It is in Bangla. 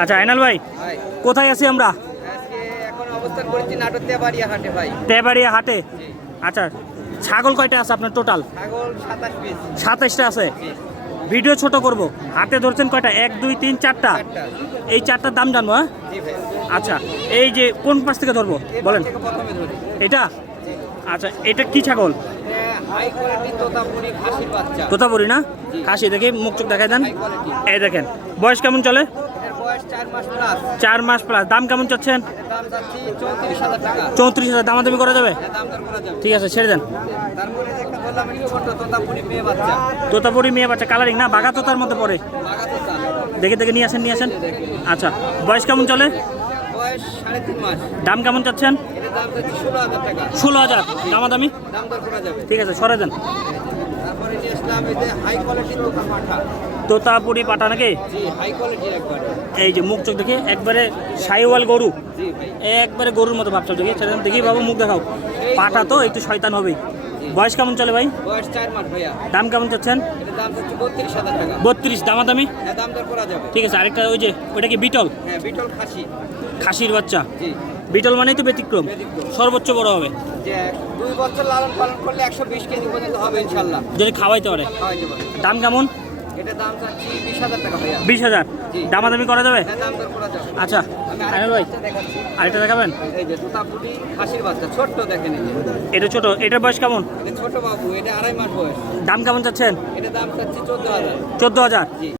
আচ্ছা আইনাল ভাই, কোথায় আছি আমরা? এখন অবস্থান করছি নাটোর তেবাড়িয়া হাটে ভাই। তেবাড়িয়া হাটে। আচ্ছা, ছাগল কয়টা আছে আপনার টোটাল? ছাগল 27 পিস। 27টা আছে। ভিডিও ছোট করব। হাতে ধরছেন কয়টা? 1 2 3 4টা। এই 4টার দাম জানবো। হ্যাঁ জি ভাই। আচ্ছা, এই যে কোন পাশ থেকে ধরবো বলেন? প্রথমে ধরি এটা। আচ্ছা, এটা কি ছাগল? হাই কোয়ালিটি তোতাপুরি খাসির বাচ্চা। তোতাপুরি না? খাসি, দেখি মুখ চোখ দেখাই দেন। High quality. এই দেখেন, বয়স কেমন চলে? এর বয়স 4 মাস প্লাস। 4 মাস প্লাস। দাম কেমন চাচ্ছেন? এর দাম যাচ্ছে 34,000 টাকা। 34,000। দামাদামি করা যাবে? এর দাম দর করা যাবে। ঠিক আছে, ছেড়ে দেন। তারপরে যে একটা বললাম একটু ছোট তোতাপুরি মেয়ে বাচ্চা। তোতাপুরি মেয়ে বাচ্চা, কালারিং না? বাঘা তোতার মধ্যে পড়ে। বাঘা তোতা। দেখে দেখে নিয়ে আসেন, নিয়ে আসেন। আচ্ছা, বয়স কেমন চলে? বয়স 3.5 মাস। দাম কেমন চাচ্ছেন? এর দাম যাচ্ছে 16,000 টাকা। 16,000। দামাদামি? দাম দর করা যাবে। ঠিক আছে, সরে দেন। তারপরে যে ইসলাম এই যে হাই কোয়ালিটি তোতা পাঠা। তোতাপুরি পাটা নাকি? জি, হাই কোয়ালিটির একবারে। এই যে মুখ চোখ দেখে একবারে সাইওয়াল গরু, জি ভাই। একবারে গরুর মতো ভাবছো। দেখি ছেড়ে দেন, দেখি বাবু মুখ দেখাও। পাটা তো একটু শয়তান হবেই। বয়স কেমন চলে ভাই? বয়স 4 মাস ভাইয়া। দাম কেমন চাচ্ছেন? এটার দাম হচ্ছে 32,000 টাকা। 32। দামাদামি? হ্যাঁ, দাম দর করা যাবে। ঠিক আছে। আরেকটা ওই যে ওটা কি বিটল? হ্যাঁ, বিটল খাসি। খাসির বাচ্চা। জি। বিটল মানেই তো ব্যতিক্রম, ব্যতিক্রম। সর্বোচ্চ বড় হবে। যে 2 বছর লালন পালন করলে 120 কেজি পর্যন্ত হবে ইনশাআল্লাহ। যদি খাওয়াইতে পারে। খাওয়াইতে পারে। দাম কেমন? এটার দাম চাচ্ছি 20,000 টাকা ভাইয়া। 20,000। জি। দামাদামি করা যাবে? হ্যাঁ, দাম দর করা যাবে। আচ্ছা আমি আইনাল ভাই, আরেকটা দেখাচ্ছি। আরেকটা দেখাবেন? এই যে তোতাপুরি খাসির বাচ্চা ছোট্ট দেখেন এই যে। এটা ছোট, এটার বয়স কেমন? এটা ছোট বাবু, এটা 2.5 মাস বয়স। দাম কেমন চাচ্ছেন? এটার দাম চাচ্ছি 14,000। 14,000। জি।